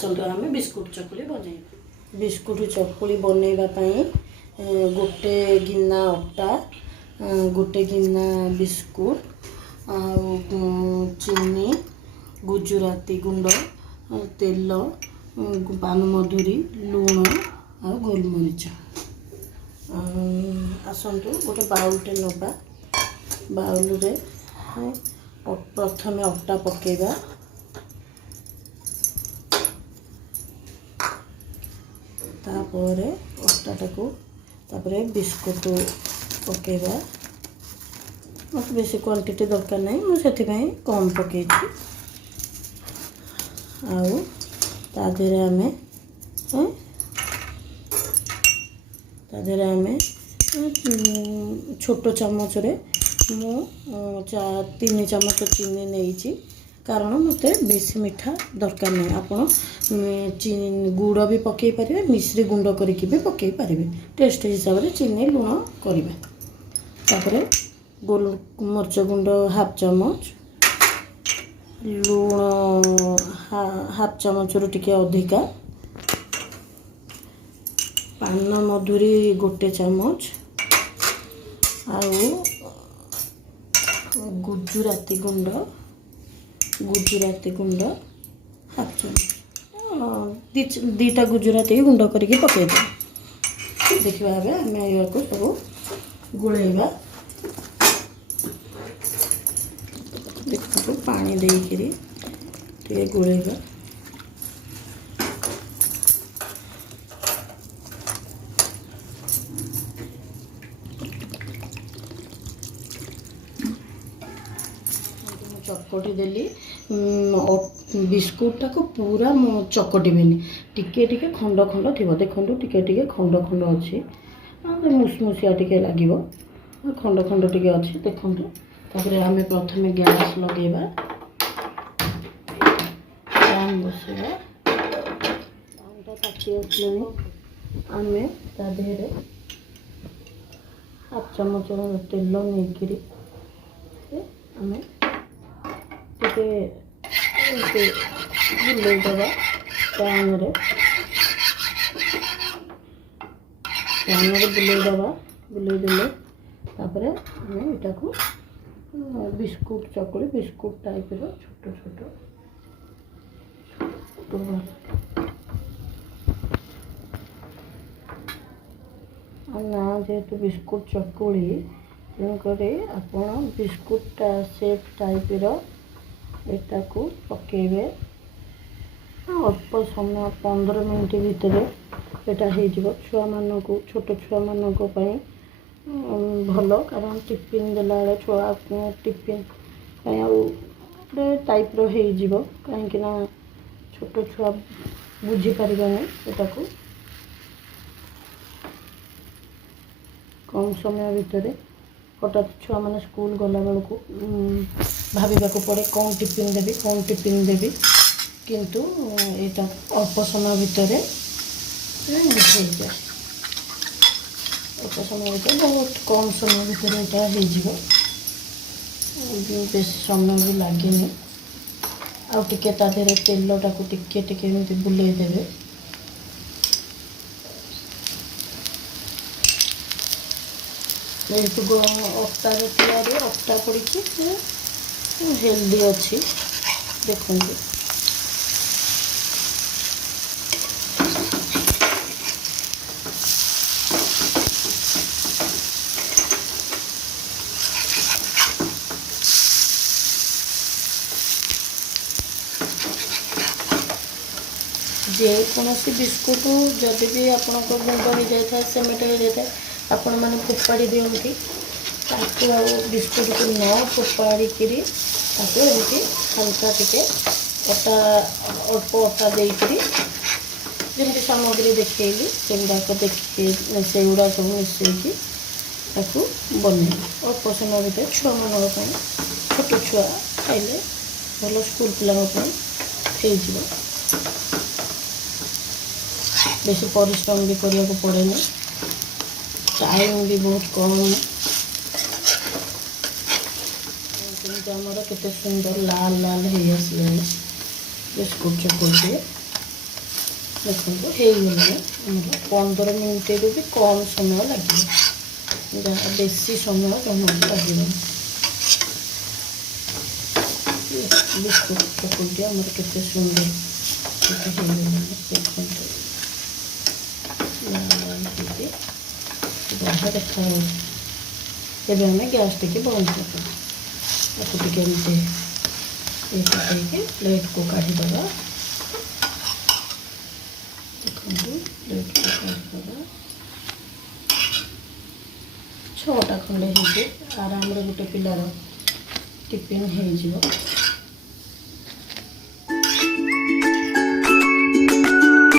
आसतु आम biscuit चकुली बनइबा। Biscuit चकुली बनइबापी गोटे गिना अटा, गोटे गिना बिस्कुट आउ चीनी, गुजराती गुंड, तेल, पान मधुरी, लुण आ गोलमरीच। आसतु गोटे बाउलटे नवा। बाउल रे प्रथम अटा पकेबा, तापर अटाटा तापर बिस्कुट पकेबा। मत बेसी क्वांटिटी दरकार नहीं, मुझे कम पकई आउ तादेहरे आमे छोट चमच रे मु 3 चमच चीनी नहीं, कारण मत बेसी मीठा दरकार नहीं। आप गुड़ भी पकई पारे, मिश्री गुंड करके भी पकई पारे, टेस्ट हिसाब से चीनी लुण करेंगे। तापर गोल मरीच गुंड हाफ चमच, लुण हाफ चमच रु टिके अधिका, पान मधुरी गोटे चमच, आउ गुजराती गुंड हाफ चमच, दीटा गुजराती गुंड करके पकई देखा आम या सब गुलेबा। देखो पानी देकरी टे गुलेबा। चकटी देली बिस्कुटा को पूरा चकटबेनि, टिके टिके खंड खंड थी। देखो टिके टिके खंड खंड अच्छी, मुसमुसिया टिके लगे, खंड खंड टिके अच्छी। देखो तापर आम प्रथम गैस लगेबा, पैन बसेबा। पैनटा ताती आसले आम तादेहरे हाफ चमच तेल नहीं आम टे बुलेदबा पैन रे बुलेदेले तापर आम यहाँ को बिस्कुट चकुली बिस्कुट टाइप रो छोट छोट ना जेहेतु बिस्कुट चकुली तेणुक आप बिस्कुट सेप टाइप रो एटा को पकेबे। अल्प समय 15 मिनट भितर यहाँ छुआ मान को छोट छुआ मान भल, कारण टिफिन देला छुआ टिफिन गोटे टाइप रो कहीं छोट छुआ बुझीपारे यहाँ को कम समय भितर हठात छुआ मैंने स्कूल गला बेल को भाविबा को पड़े कौन टिफिन देवी किंतु यहाँ अल्प समय भितर हो जाए। अल्प समय भितर बहुत कम समय भितर यहाँ बेस समय भी लगे। आउ टिके तादेहरे तेलटा को टिके टिके एमती बुले देवे। जेहेतु अटा तैयारी अटा पड़ी हेल्दी अच्छी। देखो जेकोसी बिस्कुट जदि भी आपण गुंड हो जाए सेमेट हो जाए आपण मैंने फोपाड़ी दिखती बिस्कुट को न फोपाड़िकी एमती हल्का टिके अटा अल्प अटा देकरी जमी सामग्री देखली से गुड़ा सब मिसईकी बन अल्प समय भितर छुआ मान छोट छुआ खाइले भल स्कूल पिला बेसी परिश्रम भी करने को पड़ेनि, टाइम भी बहुत कम। आमर केते सुंदर लाल लाल हो बिस्कुट चकुली ଦେଖନ୍ତୁ ହେଇଗଲାଣି ଆମର 15 ମିନିଟରୁ ବି କମ୍ ସମୟ ଲାଗିବ, ଯାହା ବେଶୀ ସମୟ ଜମା ଲାଗିବନି। ବିସ୍କୁଟ ଚକୁଳିଟି ଆମର କେତେ ସୁନ୍ଦର ହେଇଗଲାଣି ଦେଖନ୍ତୁ, ବଢ଼ିଆ ଦେଖାଯାଉଛି। ଏବେ ଆମେ ଗ୍ୟାସ୍ ଟିକେ ବନ୍ଦ କରିଦେବା, ତାକୁ ଟିକେ ଏମିତି ଦେଇକି ପ୍ଲେଟ୍କୁ କାଢ଼ିଦେବା। ଦେଖନ୍ତୁ ପ୍ଲେଟ୍କୁ କାଢ଼ିଦେବା। 6ଟା ଖଣ୍ଡେ ହେଇଛି, ଆରାମରେ ଗୋଟେ ପିଲାର ଟିଫିନ୍ ହେଇଯିବ।